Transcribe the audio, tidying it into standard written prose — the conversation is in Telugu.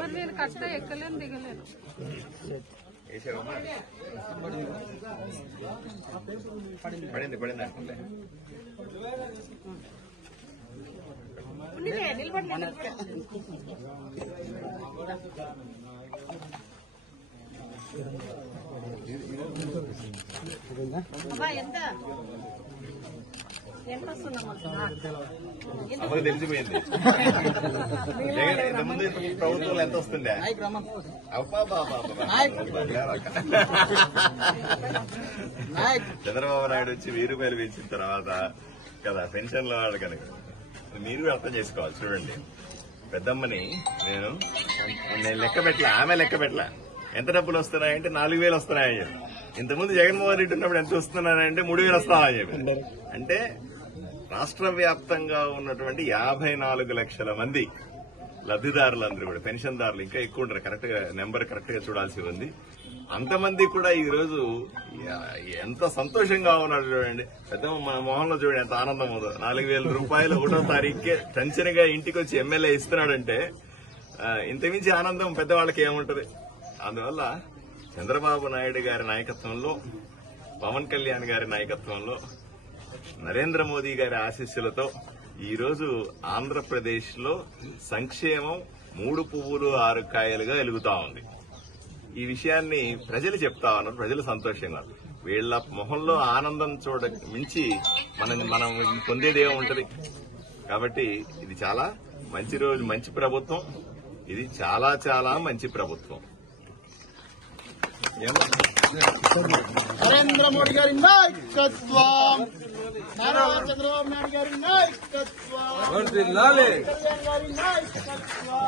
మరి నేను కట్ట ఎక్కలేను దిగలేను. పడింది అనుకుంటే అమ్మకి తెలిసిపోయింది. ఇంతకుముందు ప్రభుత్వంలో ఎంత వస్తుండే? చంద్రబాబు నాయుడు వచ్చి 1000 రూపాయలు పెంచిన తర్వాత కదా పెన్షన్ల వాళ్ళు కనుక మీరు అర్థం చేసుకోవాలి. చూడండి, పెద్దమ్మని నేను లెక్క పెట్టలే, ఆమె లెక్క పెట్టలే. ఎంత డబ్బులు వస్తున్నాయంటే 4000 వస్తున్నాయని చెప్పి. ఇంతకుముందు జగన్మోహన్ రెడ్డి ఉన్నప్పుడు ఎంత వస్తున్నాయంటే 3000 వస్తామని చెప్పి. అంటే రాష్ట్ర వ్యాప్తంగా ఉన్నటువంటి 54 లక్షల మంది లబ్దిదారులందరూ కూడా పెన్షన్దారులు ఇంకా ఎక్కువ ఉంటారు. కరెక్ట్ గా నెంబర్ కరెక్ట్ గా చూడాల్సి ఉంది. అంతమంది కూడా ఈ రోజు ఎంత సంతోషంగా ఉన్నారు చూడండి. పెద్ద మొహంలో చూడండి ఎంత ఆనందం ఉందో. 4000 రూపాయలు 1వ తారీఖుకే టెన్షన్గా ఇంటికి వచ్చి ఎమ్మెల్యే ఇస్తున్నాడంటే ఇంతమించి ఆనందం పెద్దవాళ్ళకి ఏముంటది. అందువల్ల చంద్రబాబు నాయుడు గారి నాయకత్వంలో, పవన్ కళ్యాణ్ గారి నాయకత్వంలో, నరేంద్ర మోదీ గారి ఆశీస్సులతో ఈరోజు ఆంధ్రప్రదేశ్ లో సంక్షేమం 3 పువ్వులు 6 కాయలుగా వెలుగుతా ఉంది. ఈ విషయాన్ని ప్రజలు చెప్తా ఉన్నారు. ప్రజలు సంతోషంగా, వీళ్ల మొహంలో ఆనందం చూడ మించి మనం పొందేదే ఉంటది. కాబట్టి ఇది చాలా మంచి రోజు, మంచి ప్రభుత్వం. ఇది చాలా చాలా మంచి ప్రభుత్వం. నరేంద్ర మోడీ గారి నాయకత్వం, నారా చంద్రబాబు నాయుడు గారి నాయకత్వం, కళ్యాణ్ గారి నాయకత్వం.